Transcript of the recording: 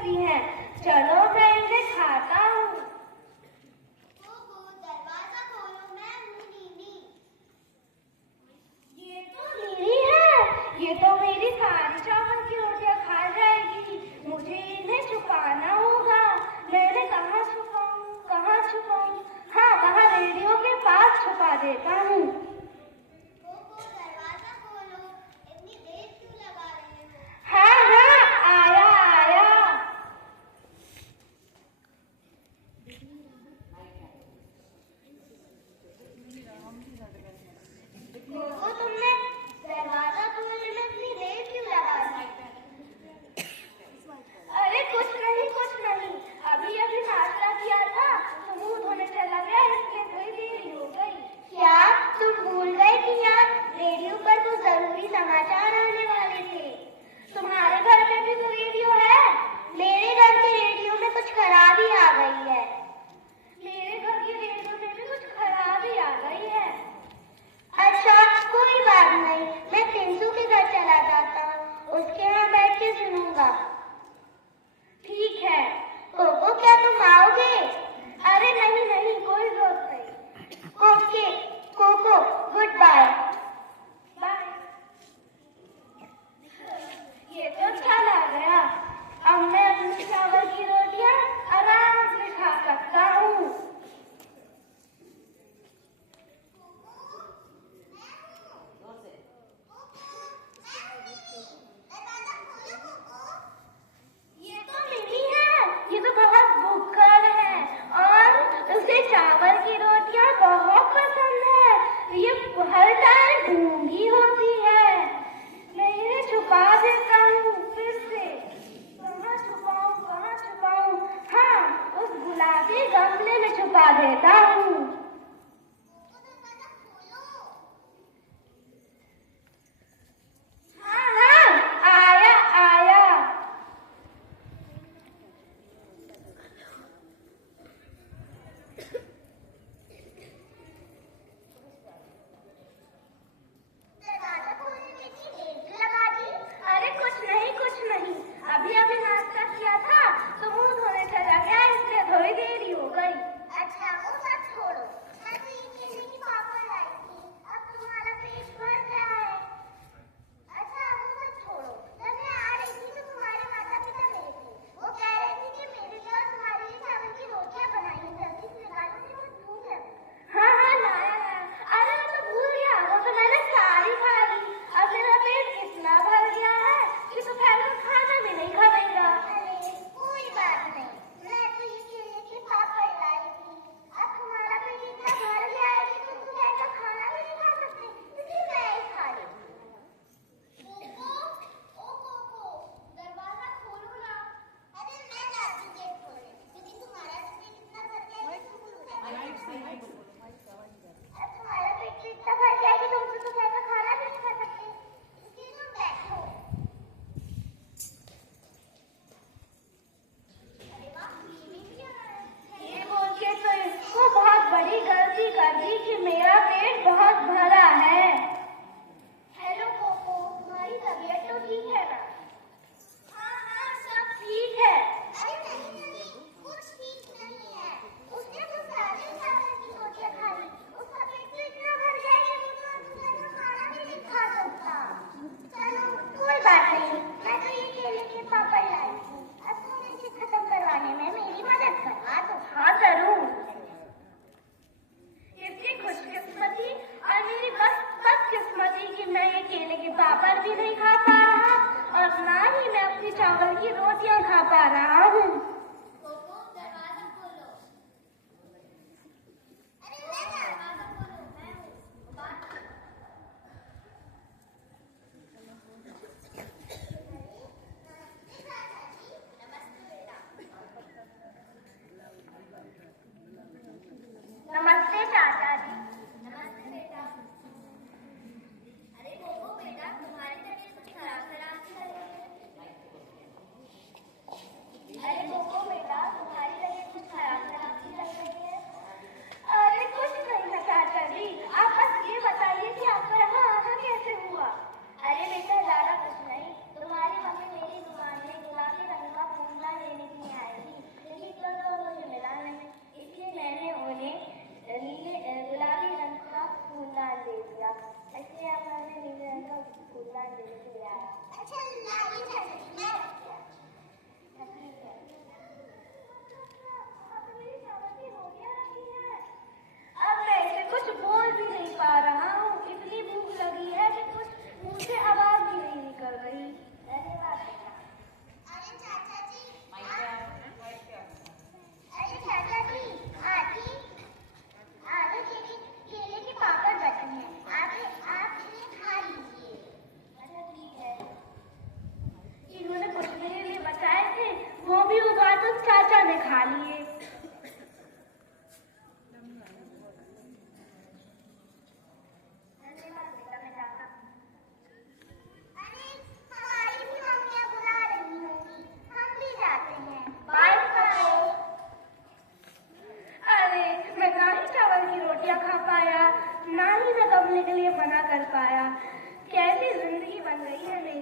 लगती हैं। चलो मैं इन्हें खाता हूँ। दरवाजा खोलो, मैं हूँ नीनी। ये तो नीनी है। ये तो मेरी सारी चावल की रोटियां खा जाएगी। मुझे इन्हें छुपाना होगा। मैंने कहाँ छुपाऊं, कहाँ छुपाऊं? हाँ, वहाँ रेडियो के पास छुपा देता हूँ। दरवाजा खोलो, इतनी देर क्यों लगा रहे हो? हाँ हाँ, आया आया। वो तुमने दरवाजा खोलने में इतनी देर क्यों लगा दी? अरे कुछ नहीं, कुछ नहीं। अभी अभी नाश्ता किया था तो मुंह धोने चला गया, इसलिए थोड़ी देरी हो गई। क्या तुम भूल गए कि यार रेडियो पर कुछ जरूरी समाचार आने वाले थे? तुम्हारे घर में भी तो रेडियो है? मेरे घर के रेडियो में कुछ खराबी आ गई है। मेरे घर की रेडियो में भी कुछ खराबी आ गई है। अच्छा, कोई बात नहीं, मैं पिंसू के घर चला जाता हूँ, उसके यहाँ बैठ के सुनूंगा। ठीक है। कोको, क्या तुम आओगे? अरे नहीं नहीं, कोई जरूरत नहीं। Okay Coco, good bye. Bye. ये तो चला गया। अब मैं अपनी चावल की रोटियां आराम से खा सकता हूँ। ये तो मिनी है। ये तो बहुत भूखड़ है और उसे चावल की रोटियां बहुत पसंद है। ये हर टाइम गूंगी होती है। मैं इन्हें छुपा देता हूँ फिर से। कहाँ छुपाऊं, कहाँ छुपाऊं? हाँ, उस गुलाबी गमले में छुपा देता हूँ। हाँ हाँ, आया आया। दरवाजा खोलने में इतनी देर क्यों लगा दी? अरे कुछ नहीं, कुछ नहीं। अभी अभी नाश्ता किया था तो मुंह धोने चला गया, इसलिए थोड़ी देरी हो गई। अच्छा, वो सब छोड़ो, मैं तो ये कहने की पापड़ लाई थी, अब तुम्हारा पेट भर गया है। अच्छा, वो सब छोड़ो, जब मैं आ रही थी तो तुम्हारे माता पिता मिले थे। वो कह रहे थे कि मेरे लिए और तुम्हारे लिए चावल की रोटियां बनाई हैं, जल्दी से निकालो, मुझे बहुत भूख लगी। हाँ हाँ, लाया लाया। अरे मैं तो भूल गया, वो तो मैंने सारी खा ली। अब मेरा पेट इतना भर गया है कि दोपहर का खाना भी नहीं खाएगा। अरे कोई बात नहीं, मैं तो ये कहने के पापड़ लाई थी। अब तुम्हारा पेट इतना भर गया है कि तुम दोपहर का खाना भी नहीं खा सकते, इसलिए मैं ही खा लेती हूँ। कोको, दरवाजा खोलो ना। अरे मैं जाती हूँ गेट खोलने, क्योंकि तुम्हारा तो पेट इतना भर गया है कि तुम तुम्हारा पेट इतना भर गया है कि तुम दोपहर का खाना भी नहीं खा सकते, इसलिए तुम बैठो। अरे वाह, ये भी क्या है? ये बोल के तो इसको बहुत बड़ी गलती कर दी कि मेरा पेट बहुत भरा है। हेलो कोको, तुम्हारी तबीयत तो ठीक है ना? हाँ हाँ, सब ठीक है। अरे नहीं, कुछ ठीक नहीं है। उसने तो सारे चावल की रोटियां खा ली, उसका पेट तो इतना भर गया है कि वो तो दोपहर का खाना भी नहीं खा सकता। चलो कोई बात नहीं, मैं तो ये केले के पापड़ लाई थी, अब तुम इसे खत्म करवाने में मेरी मदद करवा दो। हाँ जरूर। इतनी खुशकिस्मती और मेरी बदकिस्मती कि मैं ये केले के पापड़ भी नहीं खा पा रहा और ना ही मैं अपनी चावल की रोटियां खा पा रहा हूँ। कोको, दरवाजा खोलो। अरे दरवाजा खोलो, मैं हूँ। बात नमस्ते चाचा जी। नमस्ते बेटा। अरे कोको बेटा, तुम्हारी तबीयत कुछ खराब खराब सी लग रही है। अरे कोको, बन गई है मेरी।